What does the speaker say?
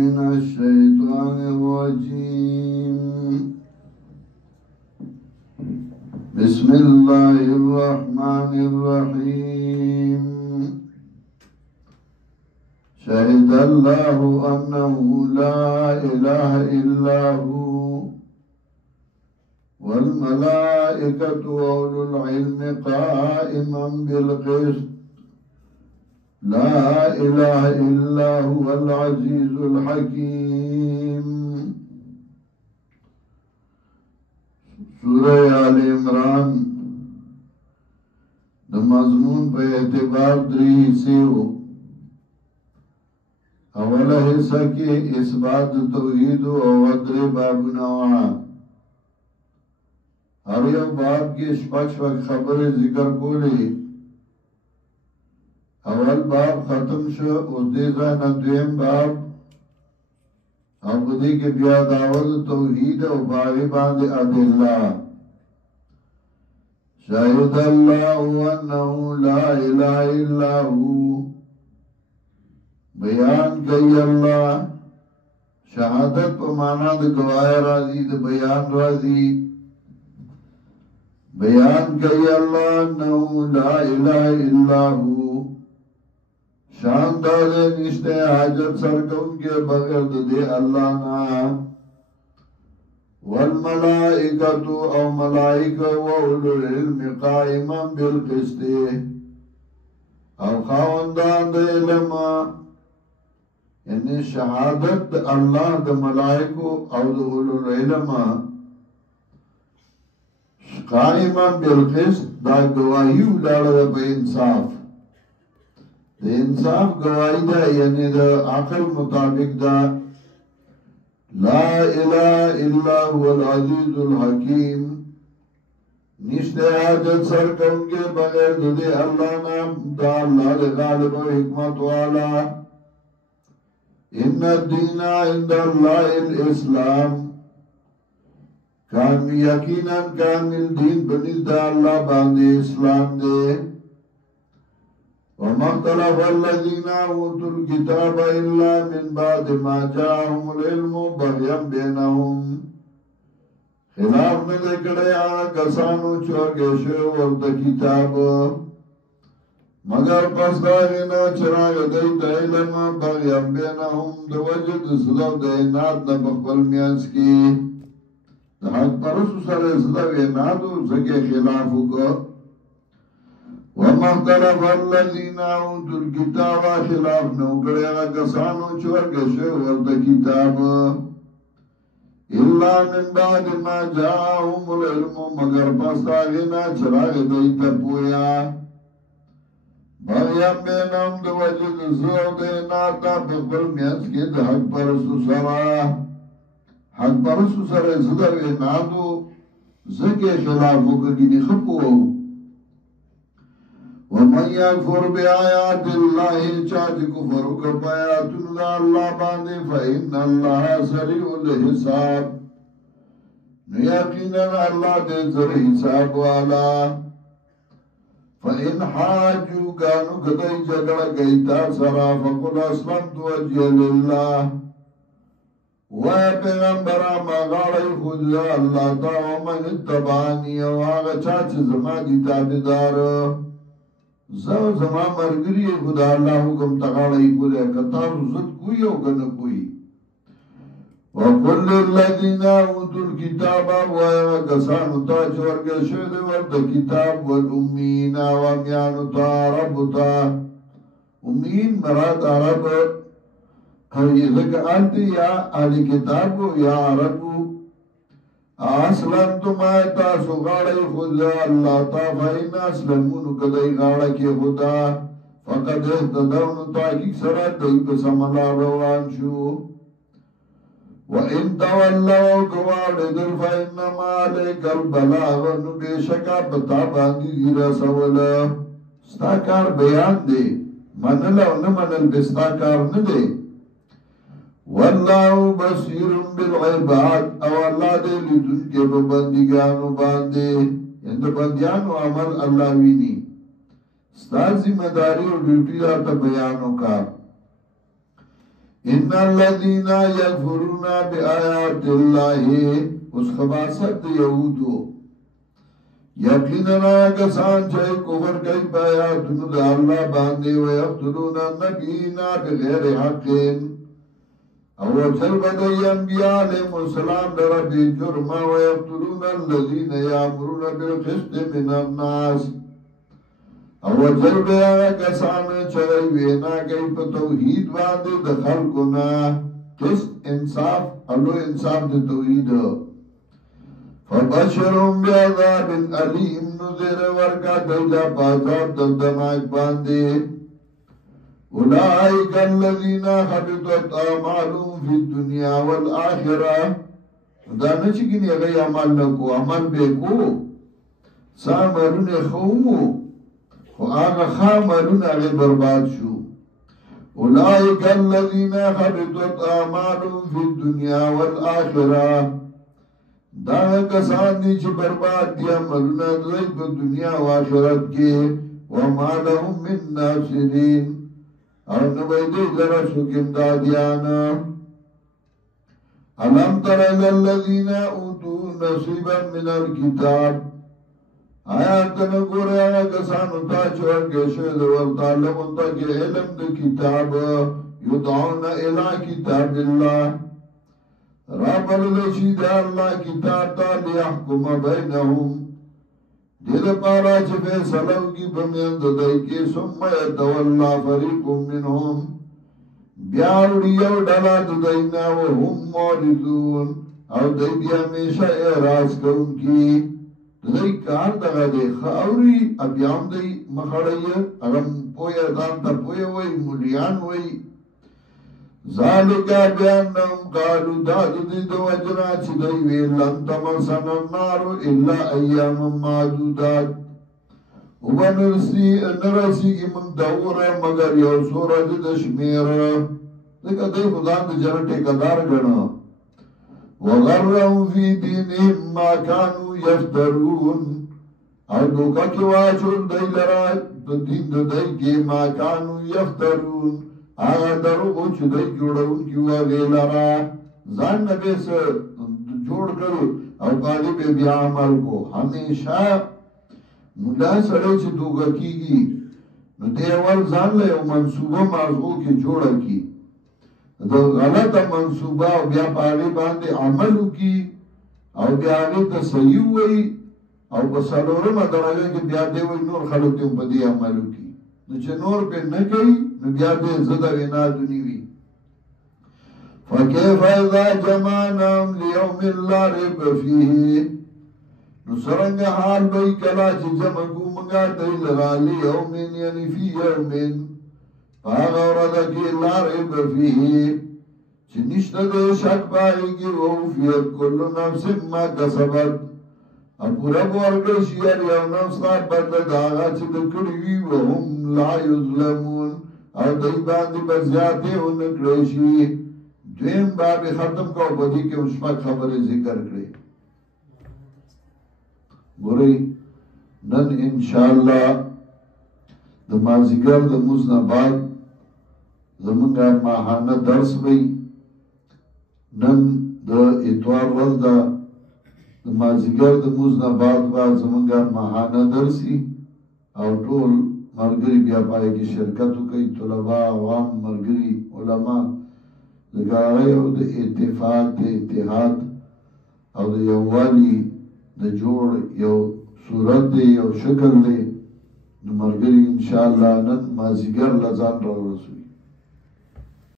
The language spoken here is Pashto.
من الشيطان الرجيم. بسم الله الرحمن الرحيم. شهد الله أنه لا إله إلا هو والملائكة وأولو العلم قائما بالقسط لا إله إلا هو العزيز الحكيم. سورة آل عمران د مضمون په اعتبار درې حصے وو. اوله حصہ کې اثبات توحید او درې بابونه وو. هر یو باب کې شپږ خبرې ذکر کولې. اول باب ختم شو او دې ځای نه دویم باب او په دې کې بیا دعوت توحید او باغی باندې ادله. شهد الله انه لا اله الا هو بیان کوي الله. شهادت په معنا د گواهی راځي، د بیان راځي. بیان کوي الله انه لا اله الا هو شان دالے نشتے حاجت سرکون کے بغیر دے اللہ نا. والملائکت او ملائک و اولو العلم قائما بالقسط او خواندان دے علم، یعنی شہادت اللہ دا ملائکو او دا اولو العلم قائما بالقسط دا گواہی اولاد دا پہ انصاف. د انصاف گواہی دا یعنی دا عقل مطابق دا. لا الہ الا هو العزیز الحکیم نشتے حاجت سر کن کے بغیر دے اللہ نام دا اللہ دے غالب و حکمت والا. ان الدین عند اللہ الاسلام یقینا کامل دین بنی دا اللہ باندے اسلام دے. وما اختلف الذين اوتوا الكتاب الا من بعد ما جاءهم العلم بغيا بينهم خلاف نہ کڑے کسانو چوگے شو ورد کتاب مگر پس داغینا چراغ دیت علم بغيا بينهم دو وجد صدو دینات نہ بخبل میانس کی حق پرسو سر صدو ایناتو سکے خلافو کو. وما اختلف الذين اوتوا الكتاب خلاف نوکڑے کسانو چورگشے ورد کتاب الا من بعد ما جاءهم العلم مگر پس آگینا چراغ دیتا پویا بغیم بینم دو وجد زو دیناتا بقبل میانس کی دا حق پرسو سرا حق پرسو سر زدو ایناتو زکی خلافو کگینی خپو. ومن یکفر بآیات اللہ چاچ کفر کب آیاتن دا اللہ باندے فإن اللہ سریع الحساب نیقینا اللہ دے زر حساب والا. فإن حاجو کانو کدئی جگڑ گئیتا سرا فقل اسلمت وجہ للہ وی پیغمبرا مغاڑی خود اللہ تا ومن اتبانی واغ چاچ زمان دی تابدار زما مرگری خدا اللہ حکم تغاڑی کولے کتار زد کوئی او کن کوئی. وَقُلِّ الَّذِينَ أُوتُوا الْكِتَابَ وَيَوَكَسَانُ تَا چورگے شد ورد کتاب والأمین وَمِيَانُ تَا عرب تَا امین مراد عرب یہ ذکر آنتی یا اہل کتاب یا عرب اسلمتم آیتا سو غاڑی خدا اللہ تا فإن اسلمون کدئی غاڑا کی خدا فقد احتدون تاکیق سرات دی بسملا روان شو. وَإِن تَوَلَّوْا گوارد دل فَإِنَّمَا عَلَيْكَ الْبَلَاغُ نو بے شکا بتا باندی گیرا سولا ستاکار بیان دے منل او نمنل بستاکار ندے. واللہ بصیر بالعباد او اللہ دے لیدن کے بندگانو باندے اند بندیانو عمل اللہ وینی. ستازی مداری اور ڈیوٹی داتا بیانو کا. ان الذين يكفرون بآيات الله اس خباست یهودو یقینا کسان چې کفر کوي په آیاتونو د الله باندې او یقتلون النبیین بغیر حق او وجل بدی انبیاء علیهم السلام لرب جرما و یقتلون الذین یامرون بالقسط من الناس او وجل بیا کسان چې وینا کوي په توحید باندې د خلقو نه قسط انصاف الله انصاف د توحید فبشرهم بعذاب علیم نذر ورکا دیلا بعذاب دردناک باندې اولئک الذین حبطت اعمالهم فی الدنیا والآخرہ دا نه چې ګنې هغه عمل نه کو عمل به کو سامرونه خومو خو هغه خامرونه هغه برباد شو اولئک الذین حبطت اعمالهم فی الدنیا والآخرہ دا کسان دي چې برباد دي عملونه دوی په دنیا او آخرت کې وما لهم من ناصرین او نبی دی ذرا سکم دادیانا علم تر الذین اوتو نصیبا من الكتاب آیات نگور آیا کسانو تا چورکے شد ورطالم انتا کے علم دا کتاب یدعون الى کتاب اللہ رب الرشید اللہ کتاب تا لیحکم بینہم دید پارا چه فیصلو کی بمیند دائی کے سم یتولا فریق منہم بیاوڑیو ڈالا دائینا وهم موردون او دائی ہمیشہ اعراض کون کی دائی کار دغا دے خاوری ابیام دائی مخڑی اگم پویا دانتا پویا وی ملیان وی ذالکا بیاننم قالو دادو دی دو اجنا چی دیوی لن تمسن النارو الا ایام معدودات نرسی کی من دور مگر یو سورج دشمیر دیکھا دی خدا دی جنٹے قدار گنا وغرهم فی دینهم ما کانو یفترون او دوکا کی واچون دی لرا دین دی کی ما کانو یفترون آغا دروغو چه دی جوڑون کیوا غیلارا زان نبیس جوڑ کرو او پاگی بے بیا عمل کو ہمیشہ ملا سڑے چه دوگا کی گی نو دی اول زان لے او منصوبہ مارغو کی جوڑا کی دو غلط منصوبہ او بیا پاگی باندے عملو کی او بیا آگی تا صحیح ہوئی او بسالورم ادراغے کہ بیا دے وی نور خلقتیم پا دی عملو کی نو چه نور پہ نکی نو بیا دے زدہ وینا دنیوی فکیف اذا جمعنام لیوم اللہ رب فیه نو سرنگ حال بئی کلا چه جمعگو منگا دیل را لیومن یعنی فی یومن فاغوردکی اللہ رب فیه چه نشت دے شک بائی گی ووفیت کل نفس ما کسبت اب پورا بورگشی یو نفس تا بدل داغا چه دکڑوی وهم لا یظلمون او دای باندې بزیاته اونکړی دویم باب ختم کو بدی کې مشفق خبره ذکر کړي ګوري نن ان شاء الله د مازیګر د موزنا بعد زمونږه ماهانه درس وي نن د اتوار ورځ د مازیګر د موزنا بعد زمونږه ماهانه درسي او ټول مرګري بیا پای کې شرکت کوي طلباء عوام مرګري علما دغه یو د اتفاق د اتحاد او د یووالي د جوړ یو صورت دی یو شکل دی نو مرګري ان شاء الله نن مازیګر لزان راوړو